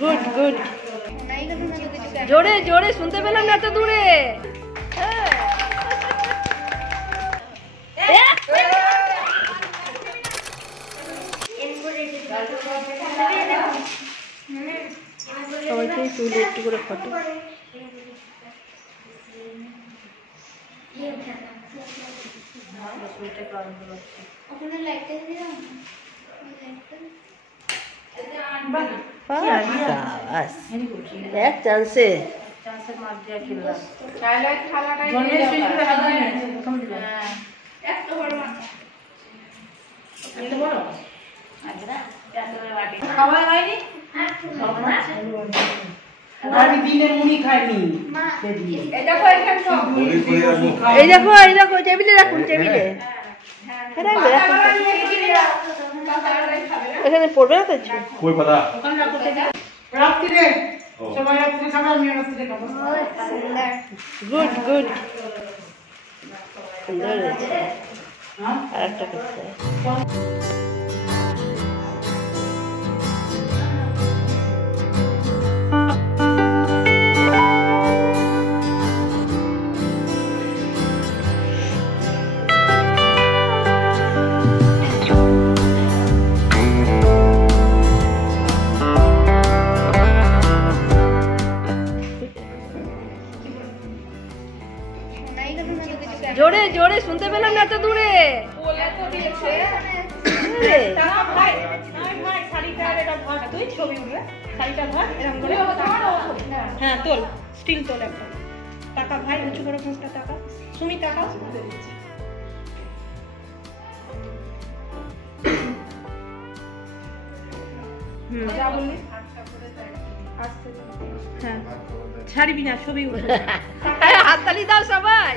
Good good. জোরে জোরে শুনতে পেলাম না তো দূরে। সবাইকে তুলে একটু করে ফটো। এক চান্সে খাওয়া হয়নি, আমি দিনের মুড়ি খাইনি। এই দেখো এই দেখো টেবিলে রাখুন, টেবিলে এখানে পড়বে না তো। কই পাতা রাত্রিরে সবাই রাত্রে খাবে, আমি রাত্রে খাবো। গুড গুড, সুন্দর হয়েছে। আর একটা করতে জোরে জোরে শুনতে পেলাম না তো দূরে। হ্যাঁ তোল, স্টিল তোল একটা টাকা। ভাই উঁচু করে 5টা টাকা। সুমি টাকা যা বললি হ্যাঁ ছাড়বি না, ছবি উঠে। হাততালি দাও সবাই।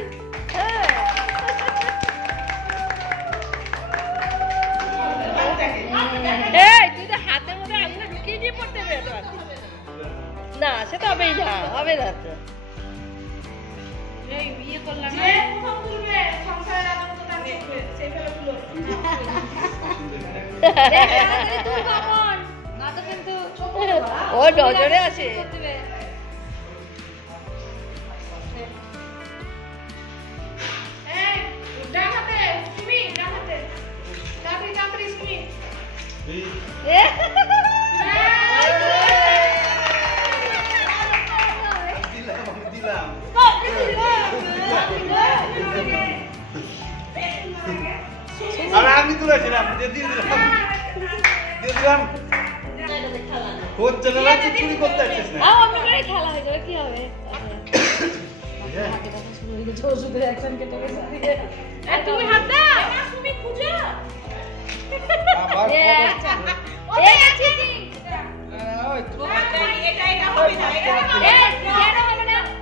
তুই তো হাতের মধ্যে আঙুলে ঢুকিয়ে দিয়ে পড়তে পেরে না, সে তো হবেই না, হবে না তো। ইয়ে করলাম ও নজরে আছে। আমি তুলেছিলাম, দিয়ে দিলাম। হচ্ছে না, চুরি করতে আসছিস না। খেলা হয়ে যাবে, কি হবে? তুমি হাত দাও, তুমি খুঁজো।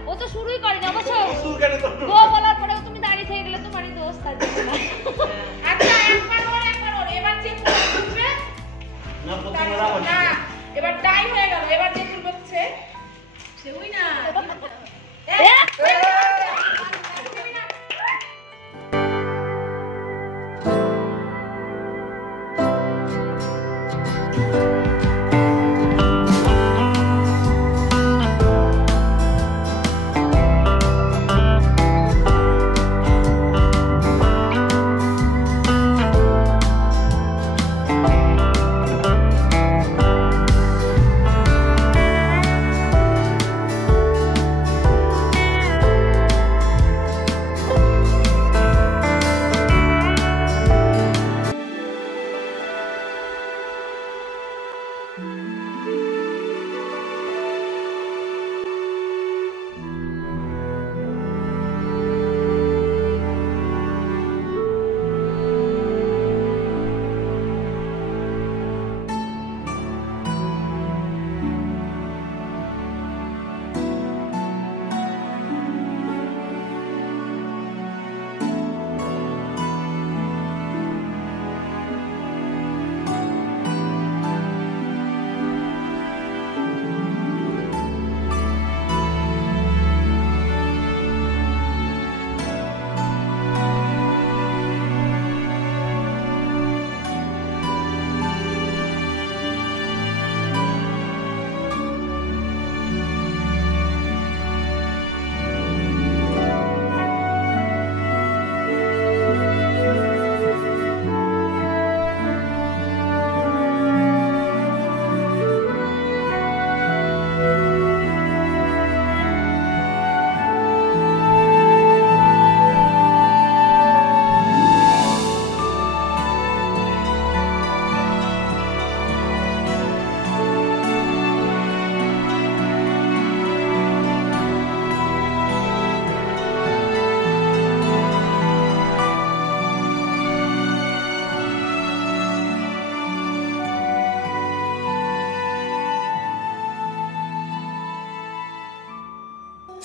ও তো শুরুই করেনি অবশ্য। বলার পরেও তুমি দাঁড়িয়ে থেকে গেলে তোমারই দোষ। এবার টাইম হয়ে গেল, এবার যে তুলবে সেউই না।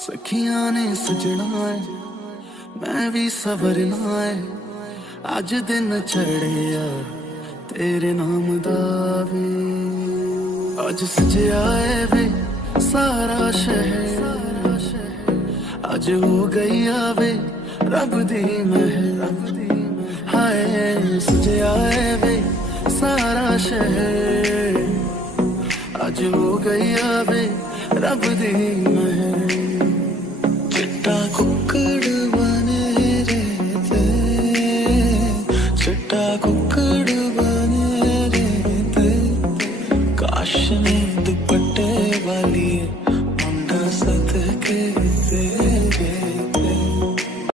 सखियां ने सजना है मैं भी सवरना है अज दिन चढ़िया तेरे नाम दा वे अज सजया है वे सारा शहर अज हो गई आवे रब दी महर हाय सजया है वे सारा शहर अज हो गई आवे रब दी महर चिट्टा